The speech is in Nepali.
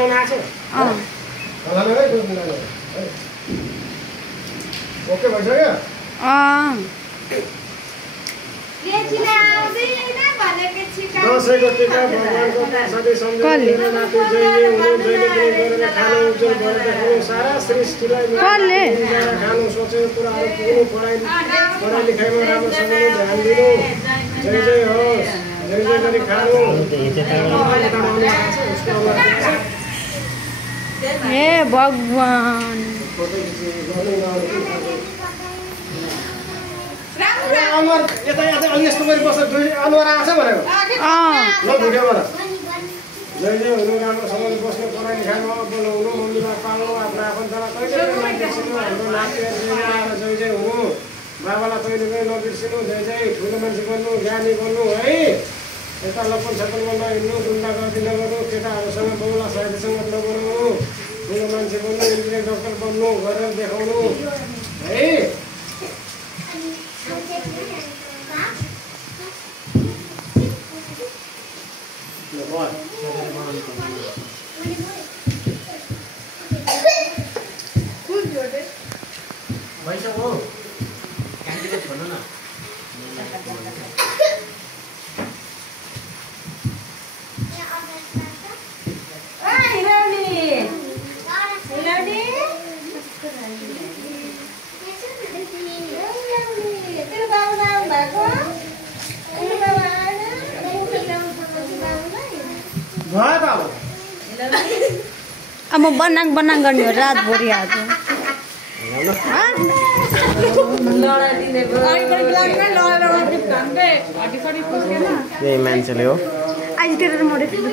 बोलाउन आछ हल्ला है दुध मिलाउनु ओके भइसक्यो दसैँको टिका भगवानको प्रसादी सम्झेर नाति जहिले हुनु जहिले पनि गरेर खानु उज्जवल भएर देखाउनु सारा सृष्टिलाई खानु सोचेको कुराहरू पुग्नु पढाइ लेखाइमा राम्रोसँगले ध्यान दिनु जय जय होस् जय जय गरी खानु हे भगवान अनुहार यता यता अलि यस्तो गरी बस्छ अनुहार आछ भनेको ल भिडियोबाट जय जय हुनु राम्रोसँगले बस्नु पढाइ लेखाइमा बोलाउनु मम्मीलाई पाल्नु आफ्नो आफन्तलाई कहिले नबिर्सिनु हाम्रो नातिहरू जय जय हुनु बाबालाई कहिले पनि नबिर्सिनु जय जय ठुलो मान्छे बन्नु ज्ञानी बन्नु है यता लपन सपनमा नहिँड्नु गुन्डा गर्दी नगर्नु केटाहरूसँग बाउला साथीसँग नबनाउनु ठुलो मान्छे बन्नु इन्जिनियर डक्टर बन्नु गरेर देखाउनु है अब बनाङ गर्ने हो रातभरि आज यही मान्छेले हो आइज